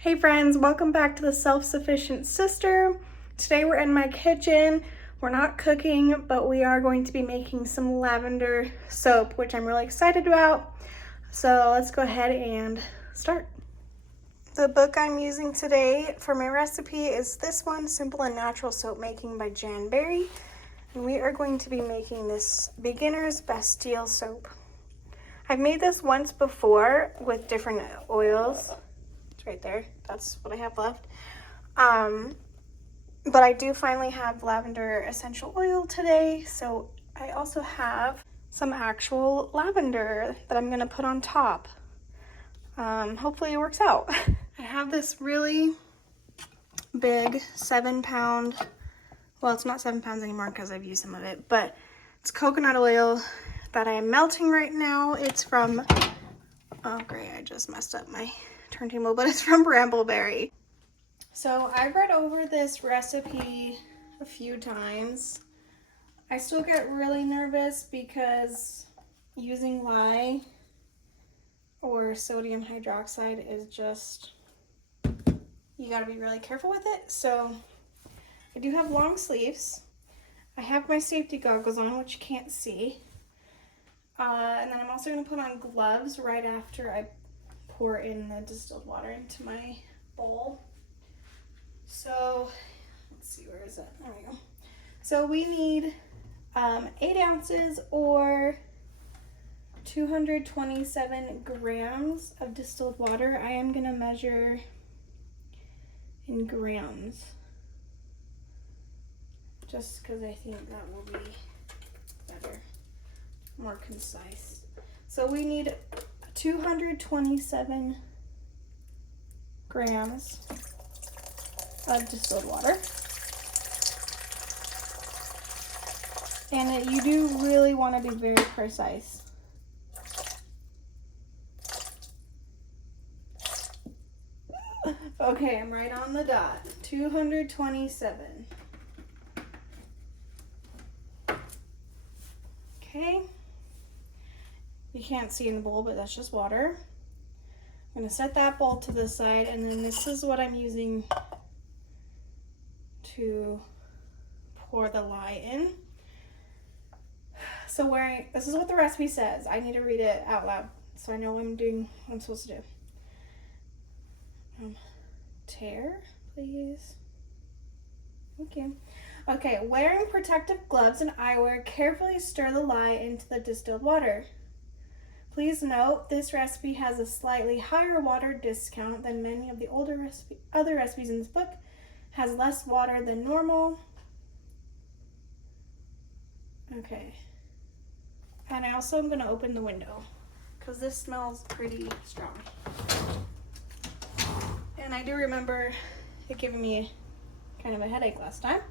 Hey friends, welcome back to the Self-Sufficient Sister. Today we're in my kitchen. We're not cooking, but we are going to be making some lavender soap, which I'm really excited about. So let's go ahead and start. The book I'm using today for my recipe is this one, Simple and Natural Soap Making by Jan Berry. And we are going to be making this beginner's bastille soap. I've made this once before with different oils. It's right there. That's what I have left. But I do finally have lavender essential oil today. So I also have some actual lavender that I'm going to put on top. Hopefully it works out. I have this really big 7-pound, well, it's not 7 pounds anymore because I've used some of it, but it's coconut oil that I am melting right now. It's from, oh great, I just messed up my turntable, but it's from Brambleberry. So I've read over this recipe a few times. I still get really nervous because using lye or sodium hydroxide is just, you gotta be really careful with it. So I do have long sleeves. I have my safety goggles on, which you can't see. And then I'm also gonna put on gloves right after I pour in the distilled water into my bowl. So let's see, where is it? There we go. So we need 8 ounces or 227 grams of distilled water. I am gonna measure in grams just because I think that will be better, more concise. So we need 227 grams of distilled water. And you do really want to be very precise. Okay, I'm right on the dot. 227. Okay. You can't see in the bowl, but that's just water. I'm going to set that bowl to the side, and then this is what I'm using to pour the lye in. So this is what the recipe says. I need to read it out loud so I know what I'm supposed to do. Tear, please. Thank you. Okay, wearing protective gloves and eyewear, carefully stir the lye into the distilled water. Please note, this recipe has a slightly higher water discount than many of the other recipes in this book. Has less water than normal. Okay. And I also am going to open the window because this smells pretty strong. And I do remember it giving me kind of a headache last time.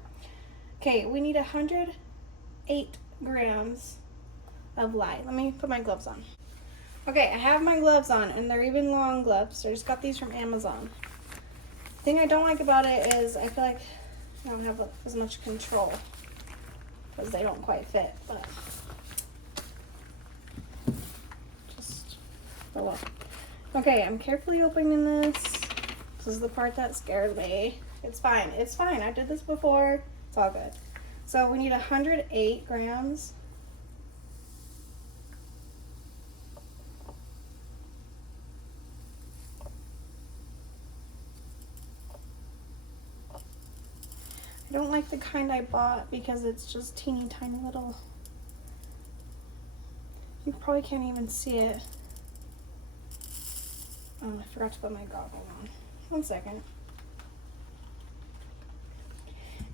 Okay, we need 108 grams of lye. Let me put my gloves on. Okay, I have my gloves on, and they're even long gloves. I just got these from Amazon. The thing I don't like about it is I feel like I don't have as much control because they don't quite fit, but just, oh well. Okay, I'm carefully opening this. This is the part that scared me. It's fine, it's fine. I did this before, it's all good. So we need 108 grams. I don't like the kind I bought because it's just teeny tiny little. You probably can't even see it. Oh, I forgot to put my goggle on. 1 second.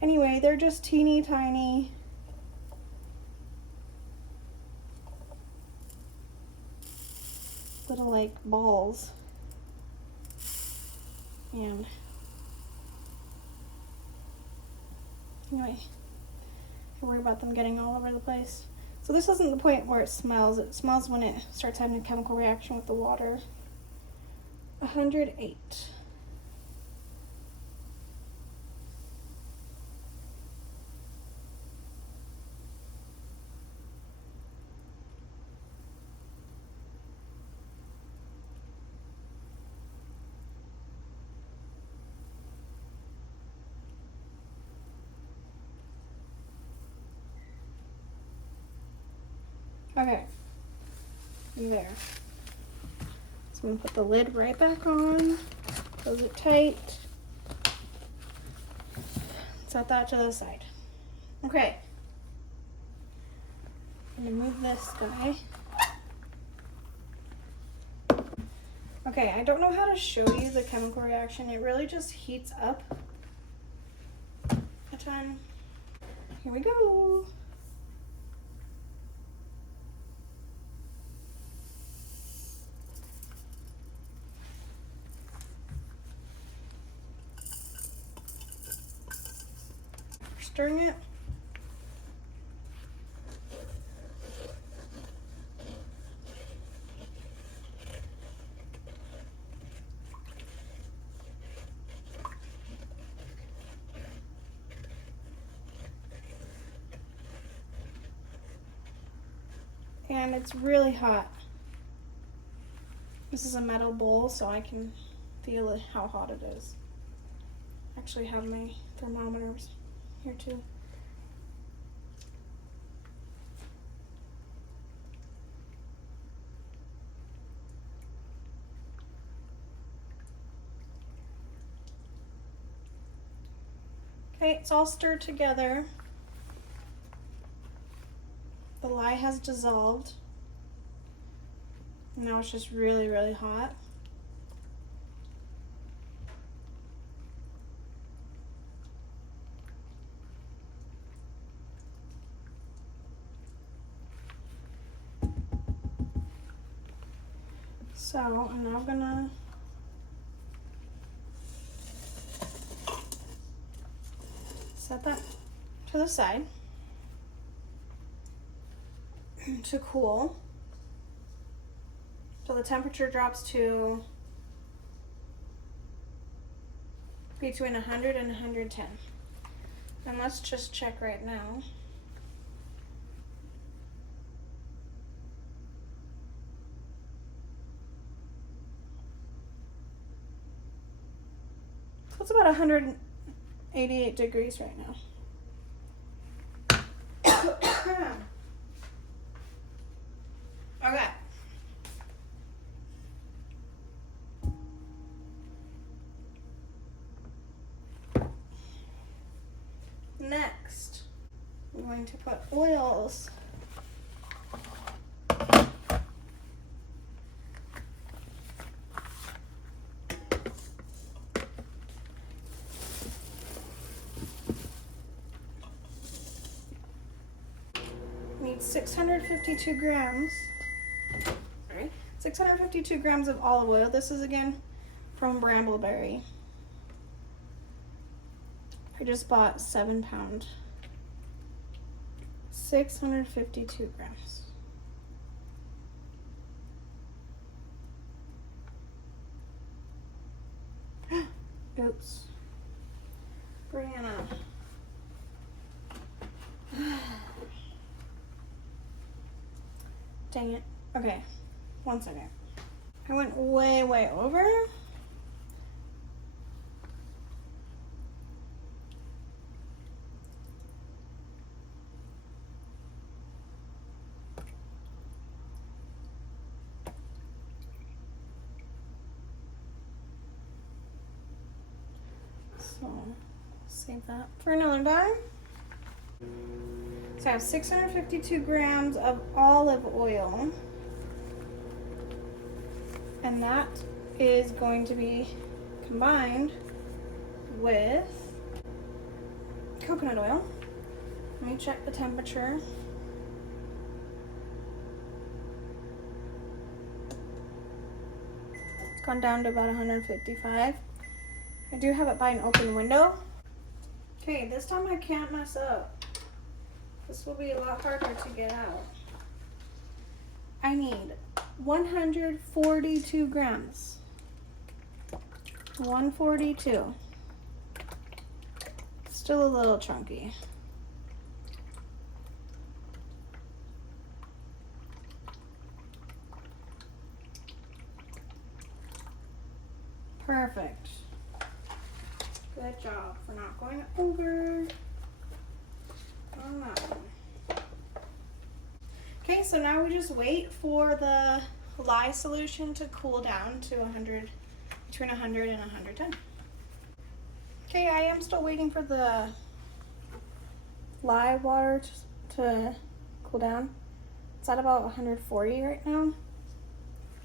Anyway, they're just teeny tiny. Little like balls. And anyway, I worry about them getting all over the place. So this isn't the point where it smells. It smells when it starts having a chemical reaction with the water. 108. Okay, there. So I'm gonna put the lid right back on, close it tight, set that to the side. Okay, I'm gonna move this guy. Okay, I don't know how to show you the chemical reaction. It really just heats up a ton. Here we go. Stirring it. And it's really hot. This is a metal bowl, so I can feel it, how hot it is. I actually have my thermometers here too. Okay, it's all stirred together. The lye has dissolved. Now it's just really, really hot. So I'm now gonna set that to the side to cool. So the temperature drops to between 100 and 110. And let's just check right now. So it's about 188 degrees right now. Okay. Next, I'm going to put oils. Need 652 grams. Sorry, 652 grams of olive oil. This is again from Brambleberry. I just bought 7 pound. 652 grams. Oops. Brianna. Dang it. Okay, 1 second. I went way over. So, save that for another time. So I have 652 grams of olive oil, and that is going to be combined with coconut oil. Let me check the temperature. It's gone down to about 155. I do have it by an open window. Okay, this time I can't mess up. This will be a lot harder to get out. I need 142 grams. 142. Still a little chunky. Perfect. Good job for not going over on that one. Okay, so now we just wait for the lye solution to cool down to 100, between 100 and 110. Okay, I am still waiting for the lye water to cool down. It's at about 140 right now.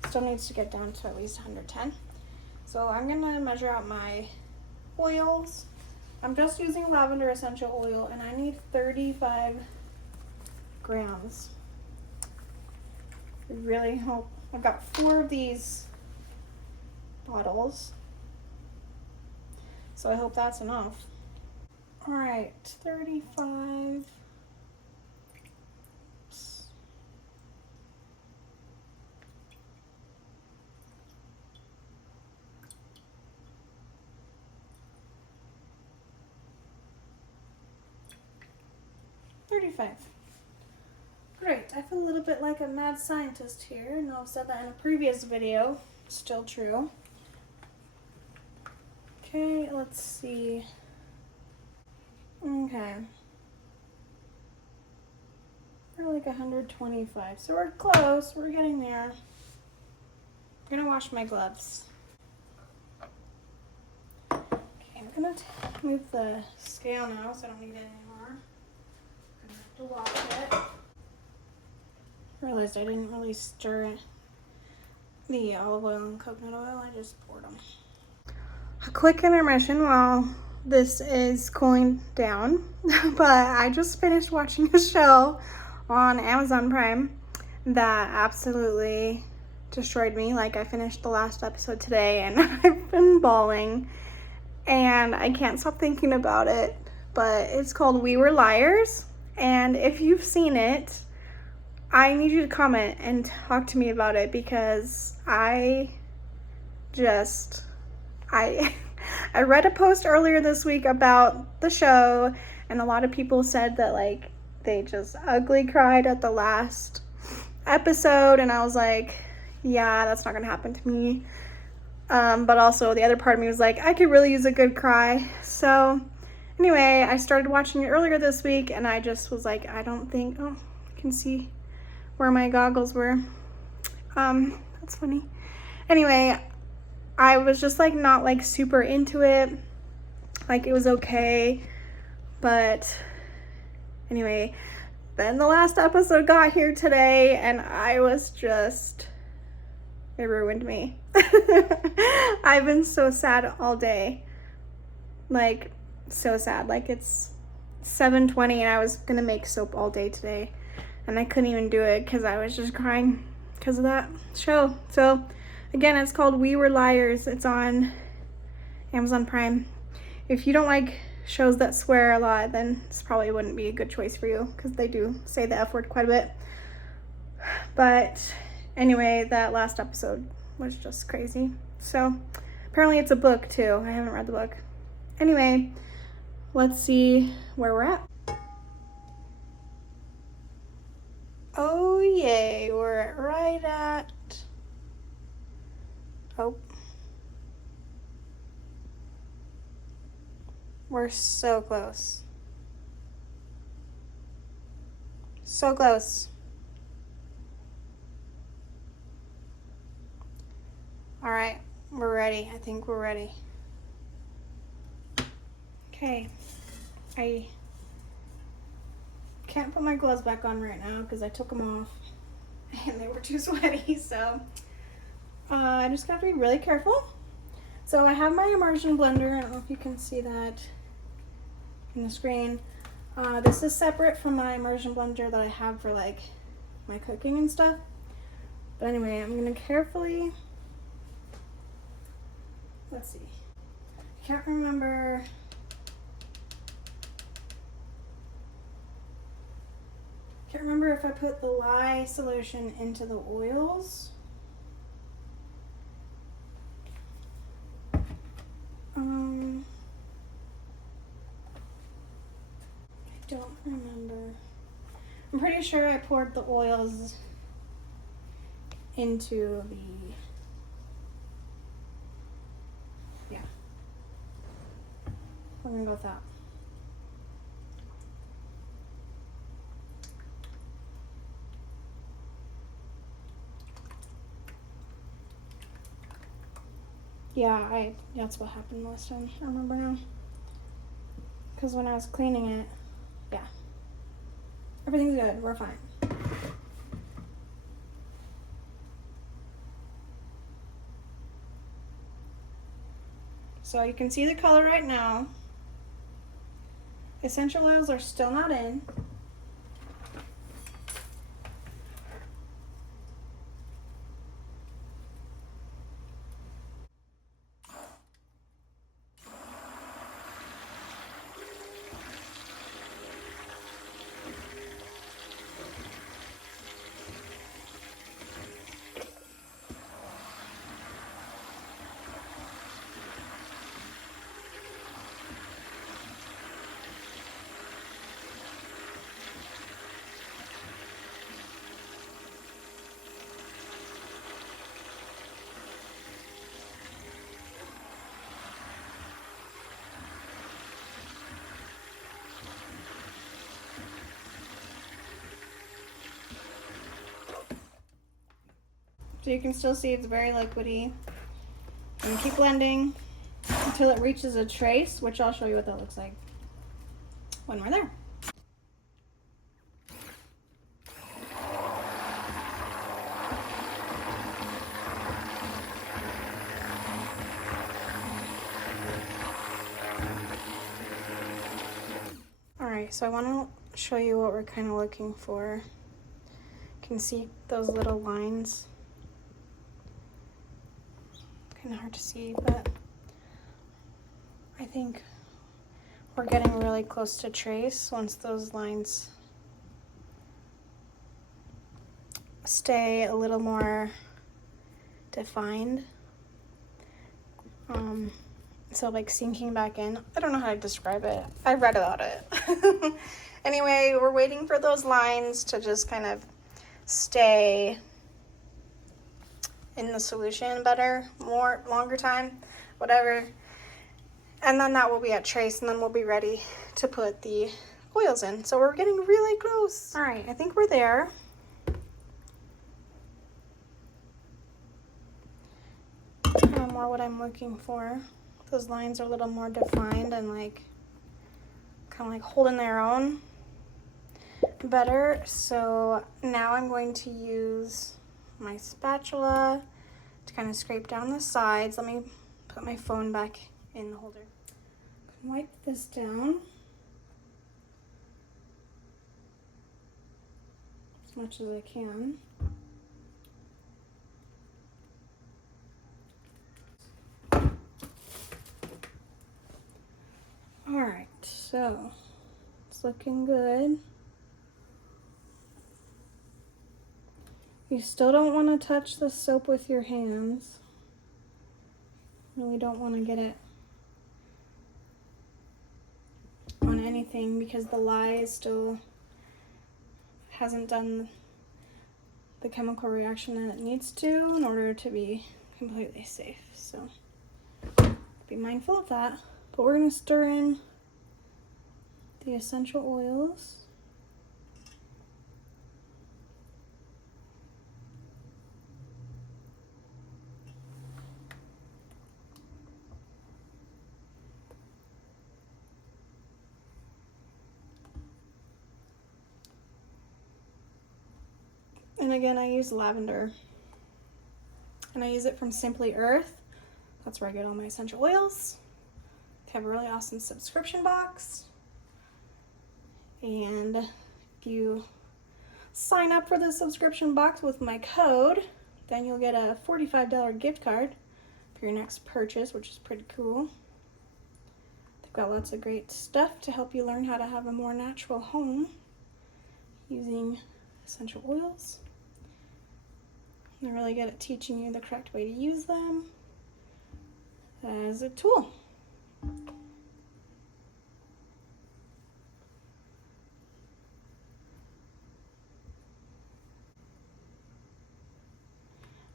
Still needs to get down to at least 110. So I'm gonna measure out my oils. I'm just using lavender essential oil and I need 35 grams. I really hope, I've got 4 of these bottles. So I hope that's enough. All right, 35. 35. Great, I feel a little bit like a mad scientist here. I know I've said that in a previous video. Still true. Okay, let's see. Okay. We're like 125, so we're close. We're getting there. I'm gonna wash my gloves. Okay, I'm gonna move the scale now so I don't need it anymore. I'm gonna have to wash it. I realized I didn't really stir the olive oil and coconut oil. I just poured them. A quick intermission while this is cooling down, but I just finished watching a show on Amazon Prime that absolutely destroyed me. Like, I finished the last episode today and I've been bawling and I can't stop thinking about it, but it's called We Were Liars, and if you've seen it, I need you to comment and talk to me about it because I read a post earlier this week about the show and a lot of people said that like they just ugly cried at the last episode, and I was like, yeah, that's not gonna happen to me. But also the other part of me was like, I could really use a good cry. So anyway, I started watching it earlier this week and I just was like, I don't think, oh, I can see where my goggles were. That's funny. Anyway, I was just like not like super into it. Like, it was okay, but anyway, then the last episode got here today and I was just, it ruined me. I've been so sad all day. Like, so sad. Like, it's 7:20 and I was gonna make soap all day today and I couldn't even do it because I was just crying because of that show. So again, it's called We Were Liars. It's on Amazon Prime. If you don't like shows that swear a lot, then this probably wouldn't be a good choice for you because they do say the F word quite a bit. But anyway, that last episode was just crazy. So apparently it's a book too. I haven't read the book. Anyway, let's see where we're at. Oh yay, we're right at, oh, we're so close. So close. All right, we're ready. I think we're ready. Okay, I can't put my gloves back on right now because I took them off and they were too sweaty, so I just got to be really careful. So I have my immersion blender. I don't know if you can see that in the screen. This is separate from my immersion blender that I have for like my cooking and stuff. But anyway, I'm gonna carefully, let's see, I can't remember. Can't remember if I put the lye solution into the oils. I don't remember. I'm pretty sure I poured the oils into the, yeah. We're gonna go with that. Yeah, that's what happened last time. I remember now. Because when I was cleaning it, yeah. Everything's good. We're fine. So you can see the color right now. Essential oils are still not in. So you can still see it's very liquidy. And keep blending until it reaches a trace, which I'll show you what that looks like when we're there. Alright, so I want to show you what we're kind of looking for. You can see those little lines. Kind of hard to see, but I think we're getting really close to trace once those lines stay a little more defined. So like sinking back in. I don't know how to describe it. I read about it. Anyway, we're waiting for those lines to just kind of stay in the solution better, longer time, whatever. And then that will be at trace, and then we'll be ready to put the oils in. So we're getting really close. All right, I think we're there. Kind of more what I'm looking for. Those lines are a little more defined and like kind of like holding their own better. So now I'm going to use my spatula to kind of scrape down the sides. Let me put my phone back in the holder. Wipe this down as much as I can. All right, so it's looking good. You still don't want to touch the soap with your hands. Really don't want to get it on anything because the lye still hasn't done the chemical reaction that it needs to in order to be completely safe. So be mindful of that. But we're going to stir in the essential oils. And again, I use lavender. And I use it from Simply Earth. That's where I get all my essential oils. They have a really awesome subscription box. And if you sign up for the subscription box with my code, then you'll get a $45 gift card for your next purchase, which is pretty cool. They've got lots of great stuff to help you learn how to have a more natural home using essential oils. They're really good at teaching you the correct way to use them as a tool. I'm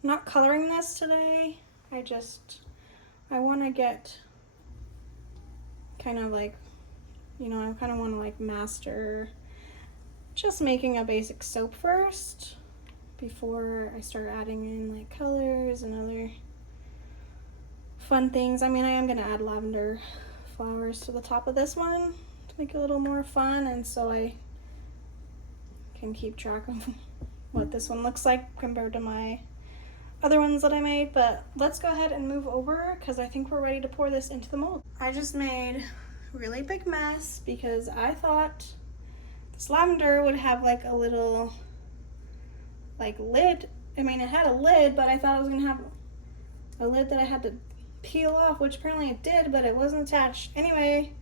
not coloring this today. I want to get kind of like, I kind of want to like master just making a basic soap first before I start adding in like colors and other fun things. I mean, I am gonna add lavender flowers to the top of this one to make it a little more fun, and so I can keep track of what this one looks like compared to my other ones that I made. But let's go ahead and move over because I think we're ready to pour this into the mold. I just made a really big mess because I thought this lavender would have like a little like lid. I mean, it had a lid, but I thought it was gonna have a lid that I had to peel off, which apparently it did, but it wasn't attached. Anyway,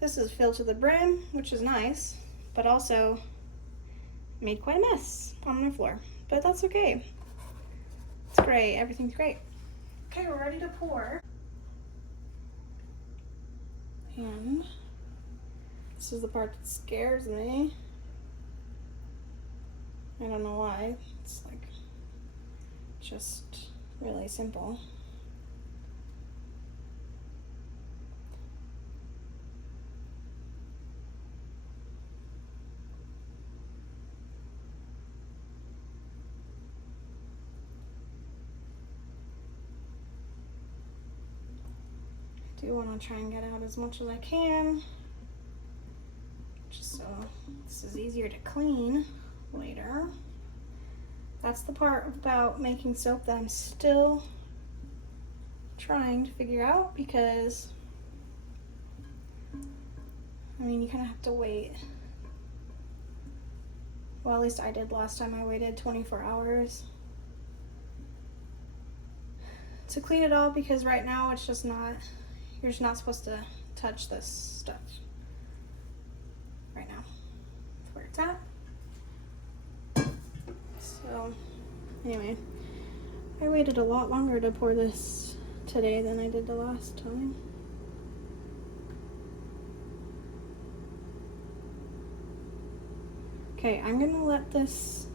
this is filled to the brim, which is nice, but also made quite a mess on my floor, but that's okay. It's great, everything's great. Okay, we're ready to pour. And this is the part that scares me. I don't know why. It's like just really simple. I do want to try and get out as much as I can, just so this is easier to clean later. That's the part about making soap that I'm still trying to figure out, because I mean, you kind of have to wait. Well, at least I did last time. I waited 24 hours to clean it all, because right now it's just not, you're just not supposed to touch this stuff right now. That's where it's at. So anyway, I waited a lot longer to pour this today than I did the last time. Okay, I'm gonna let this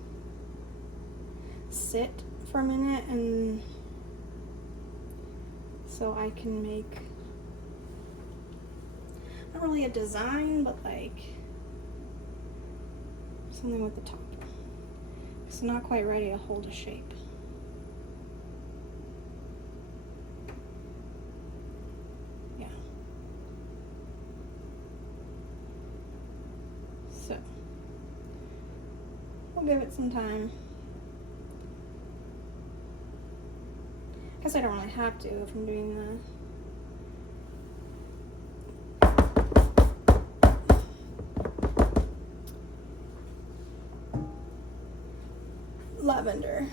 sit for a minute, and so I can make not really a design, but like something with the top. It's not quite ready to hold a shape. Yeah. So we'll give it some time. I guess I don't really have to if I'm doing the lavender.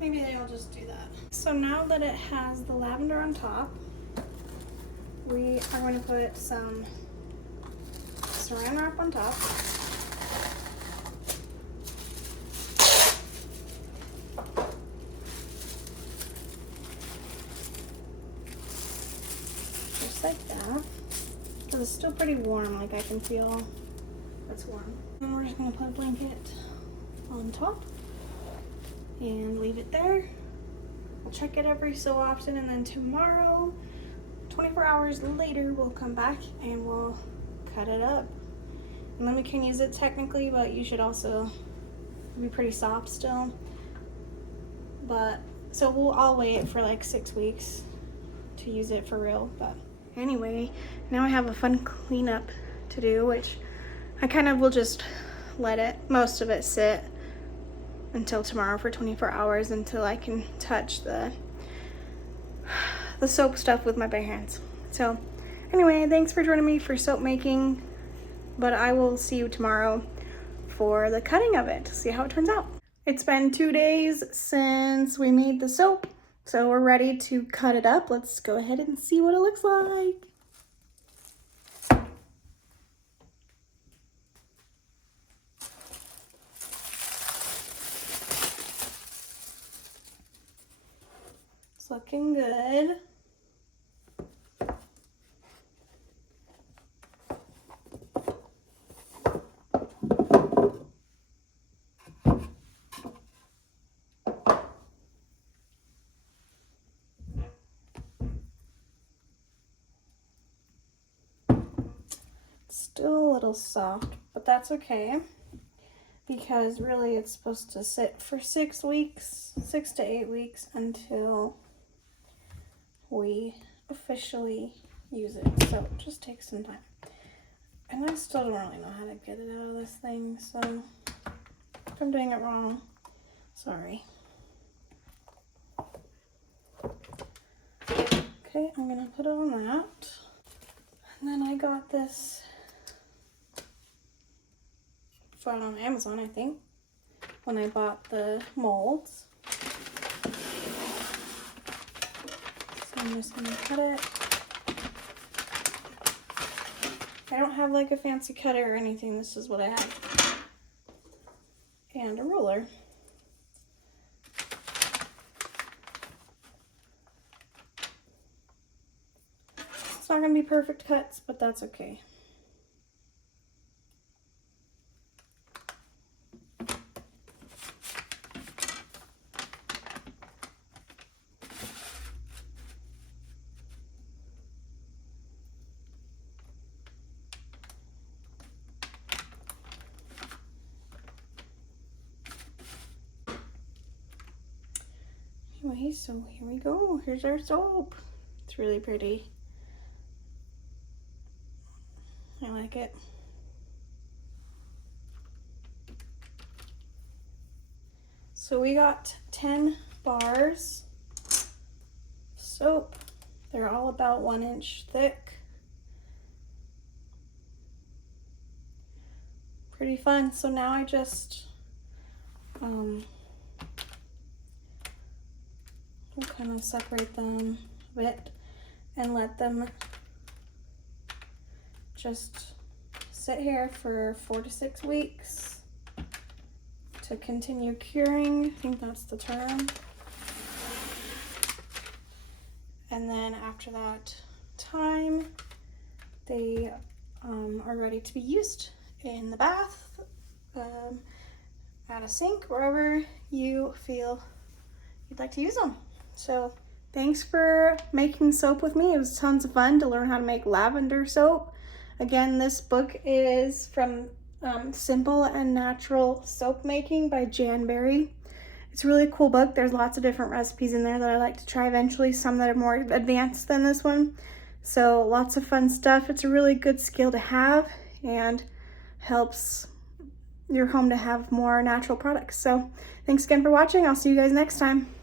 Maybe I'll just do that. So now that it has the lavender on top, we are going to put some saran wrap on top. Just like that. Because it's still pretty warm, like I can feel it's warm. And we're just going to put a blanket on top and leave it there. We'll check it every so often, and then tomorrow, 24 hours later, we'll come back and we'll cut it up. And then we can use it technically, but you should also be pretty soft still. But so I'll wait for like 6 weeks to use it for real. But anyway, now I have a fun cleanup to do, which I kind of will just let most of it sit until tomorrow for 24 hours until I can touch the soap stuff with my bare hands. So anyway, thanks for joining me for soap making, but I will see you tomorrow for the cutting of it to see how it turns out. It's been 2 days since we made the soap, so we're ready to cut it up. Let's go ahead and see what it looks like. It's looking good. Still a little soft, but that's okay. because really it's supposed to sit for 6 weeks, 6 to 8 weeks until we officially use it. So it just takes some time. And I still don't really know how to get it out of this thing, so if I'm doing it wrong, sorry. Okay, I'm gonna put it on that. And then I got this found on Amazon, I think, when I bought the molds. So I'm just gonna cut it. I don't have like a fancy cutter or anything. This is what I have. And a ruler. It's not gonna be perfect cuts, but that's okay. Anyway, so here we go. Here's our soap. It's really pretty. I like it. So we got 10 bars of soap. They're all about 1 inch thick. Pretty fun. So now I just we'll kind of separate them a bit and let them just sit here for 4 to 6 weeks to continue curing. I think that's the term. And then after that time, they are ready to be used in the bath, at a sink, wherever you feel you'd like to use them. So thanks for making soap with me. It was tons of fun to learn how to make lavender soap. Again, this book is from Simple and Natural Soap Making by Jan Berry. It's a really cool book. There's lots of different recipes in there that I like to try eventually, some that are more advanced than this one. So lots of fun stuff. It's a really good skill to have and helps your home to have more natural products. So thanks again for watching. I'll see you guys next time.